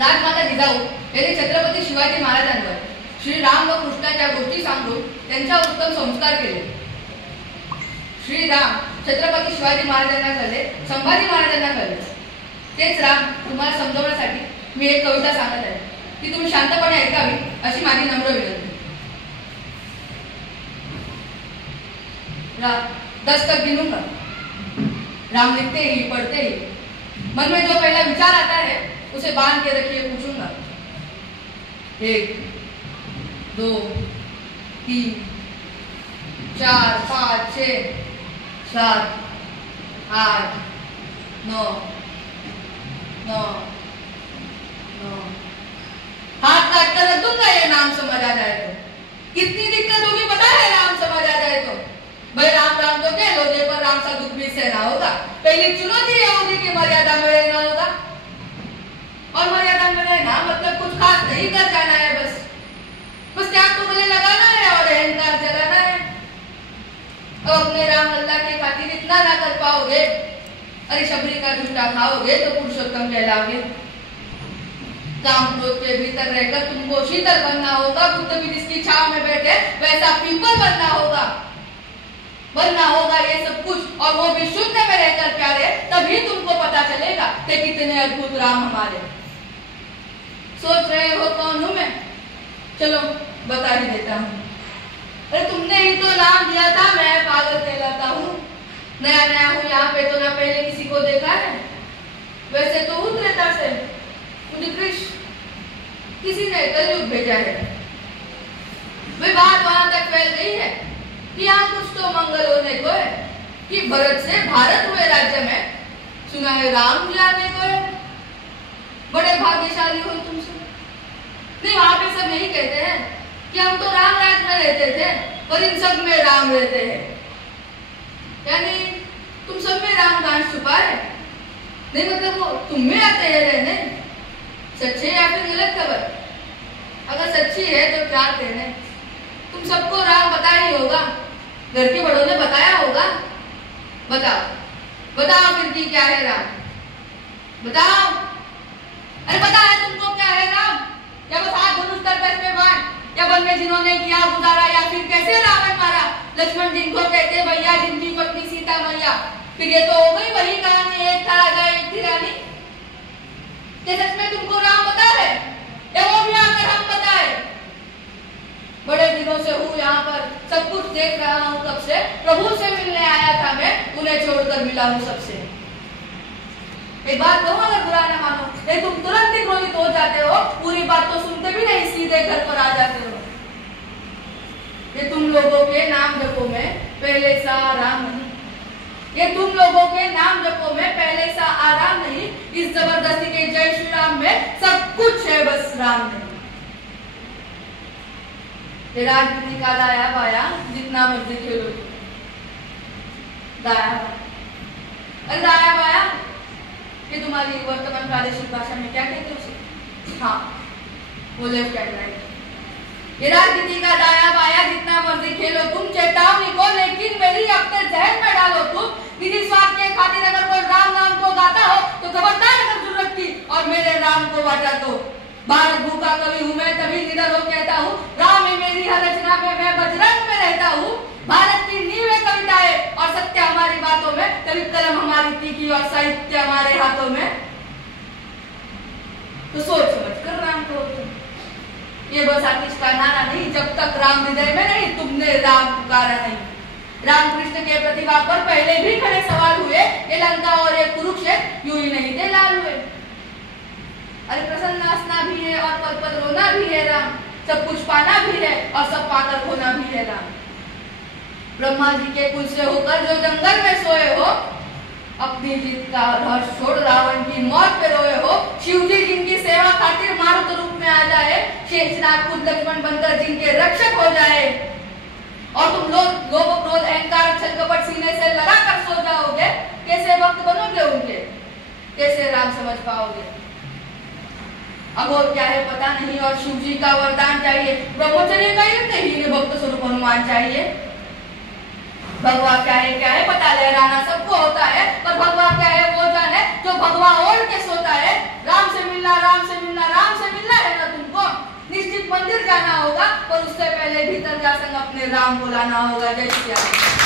राजमाता जिजाऊ यांनी छत्रपती शिवाजी महाराजांवर श्रीराम व कृष्णाच्या गोष्टी सांगून त्यांच्यावर उत्तम संस्कार केले. श्रीराम छत्रपती शिवाजी महाराजांना कळले, संभाजी महाराजांना कळले. तेच राम तुम्हाला समजवण्यासाठी मी एक कविता सांगत आहे, ती तुम्ही शांतपणे ऐकावी अशी माझी नम्र विनंती. दस्तक गिनूंगा, राम लिखते ही पढ़ते ही, मन में जो पहला विचार आता है उसे बांध के रखिए, पूछूंगा. 1 2 3 4 5 6 7 8 9 9 9. हाथ काट कर रख दूंगा ये नाम समझ आ जाए तो. कितनी दिक्कत होगी पता है राम समझ आ जाए तो. भाई राम राम तो कह लो, दे पर राम सा दुख भी सहना होगा. पहली चुनौती ये होगी कि मर्यादा में रहना होगा. और मर्यादा में रहना मतलब कुछ खास नहीं कर जाना है, बस त्याग को गले लगाना है और अहंकार जलाना है. अब अपने राम अल्लाह के खातिर इतना ना कर पाओगे, अरे शबरी का झूठा खाओगे तो पुरुषोत्तम कहलाओगे. काम क्रोध के भीतर रहकर तुमको शीतल बनना होगा. बुद्ध भी जिसकी छाव में बैठे वैसा पीपल बनना होगा ये सब कुछ, और वो भी शून्य में रहकर प्यारे. तभी तुमको पता चलेगा कि कितने अद्भुत राम हमारे. सोच रहे हो कौन हूं मैं? चलो बता ही देता हूँ. अरे तुमने ही तो नाम दिया था, मैं पागल कहलाता हूँ. नया नया हूँ यहाँ पे तो ना पहले किसी को देखा है. वैसे तो हूँ त्रेता से, मुझे कृष्ण किसी ने कलयुग भेजा है. वे बात वहां तक फैल गई है कि यहाँ कुछ तो मंगल होने को है, कि भरत से भारत हुए राज्य में, सुना है राम जी आने को है. बड़े भाग्यशाली हो तुम सब. नहीं, वहां पे सब यही कहते हैं कि हम तो राम राज्य में रहते थे और इन सब में राम रहते हैं. यानी तुम सब में राम कहां छुपा है? नहीं मतलब वो तुम में आते हैं रहने. सच्ची या फिर गलत खबर? अगर सच्ची है तो क्या कहने. तुम सबको राम पता ही होगा, घर के बड़ों ने बताया होगा. बताओ बताओ फिर की क्या है राम? बताओ. अरे पता है तुमको क्या है राम? या बस हाथ धनुष तरकस में बाण, या वन में जिन्होंने किया गुजारा, या फिर कैसे रावण मारा. लक्ष्मण जिनको कहते भैया, जिनकी पत्नी सीता मैया. फिर ये तो हो गई वही कहानी, एक था राजा एक थी रानी. सच में तुमको राम पता है या वो भी आकर हम बताए? बड़े दिनों से हूँ यहाँ पर, सब कुछ देख रहा हूँ कब से. प्रभु से मिलने आया था मैं, उन्हें छोड़कर मिला हूँ सबसे. एक बात कहूँ, अगर बुरा न मानो, नहीं तुम तुरंत ही क्रोधित हो जाते हो. पूरी बात तो सुनते भी नहीं, सीधे घर पर आ जाते हो. ये तुम लोगों के नाम जपो में पहले सा आराम नहीं. ये तुम लोगों के नाम जपो में पहले सा आराम नहीं. इस जबरदस्ती के जय श्री राम में सब कुछ है, बस राम नहीं. राजनीति का दाया बाया जितना मर्जी खेलो. दाया अरे दाया बाया ये तुम्हारी वर्तमान प्रादेशिक भाषा में क्या कहते हो उसे? हाँ, वो लेफ्ट एंड राइट. ये राजनीति का दाया बाया जितना मर्जी खेलो तुम. चेतावनी को लेकिन मेरी अपने जहन में डालो तुम. निजी स्वार्थ के खातिर अगर कोई राम नाम को गाता हो तो खबरदार अगर जरूरत की और मेरे राम को बांटा तो. भारत भू का कवि हूँ मैं, तभी निडर हो कहता हूँ, राम ही मेरी हर रचना में, मैं बजरंग में रहता हूँ. भारत की नींव है कविताएं और सत्य हमारी बातों में. कवि कलम हमारी तीखी और साहित्य हमारे हाथों में. तो सोच समझ कर राम को. ये बस आतिश का नारा नहीं, जब तक राम हृदय में नहीं तुमने राम पुकारा नहीं. रामकृष्ण के प्रतिभा पर पहले भी खड़े सवाल हुए. ये लंका और ये कुरुक्षेत्र यूं ही नहीं थे लाल हुए. अरे प्रसन्न हंसना भी है और पद पद रोना भी है राम. सब कुछ पाना भी है और सब पाकर खोना भी है राम. ब्रह्मा जी के कुल से होकर जो जंगल में सोए हो, अपनी जीत का रहस्य छोड़ रावण की मौत पे रोए हो. शिव जी जिनकी सेवा खातिर मारुत रूप में आ जाए, शेषनाग खुद लक्ष्मण बनकर जिनके रक्षक हो जाए, और तुम लोग लोभ क्रोध अहंकार छल कपट सीने से लगा कर सो जाओगे. कैसे भक्त बनोगे उनके? कैसे राम समझ पाओगे? अब और क्या है पता नहीं, और शिव जी का वरदान चाहिए. ब्रह्मचर्य का ही भक्त स्वरूप हनुमान चाहिए. भगवा क्या है पता लहराना सबको होता है, पर भगवा क्या है वो जाने जो भगवा ओढ़ के सोता है. राम से मिलना संग अपने राम को लाना होगा। जय श्री राम।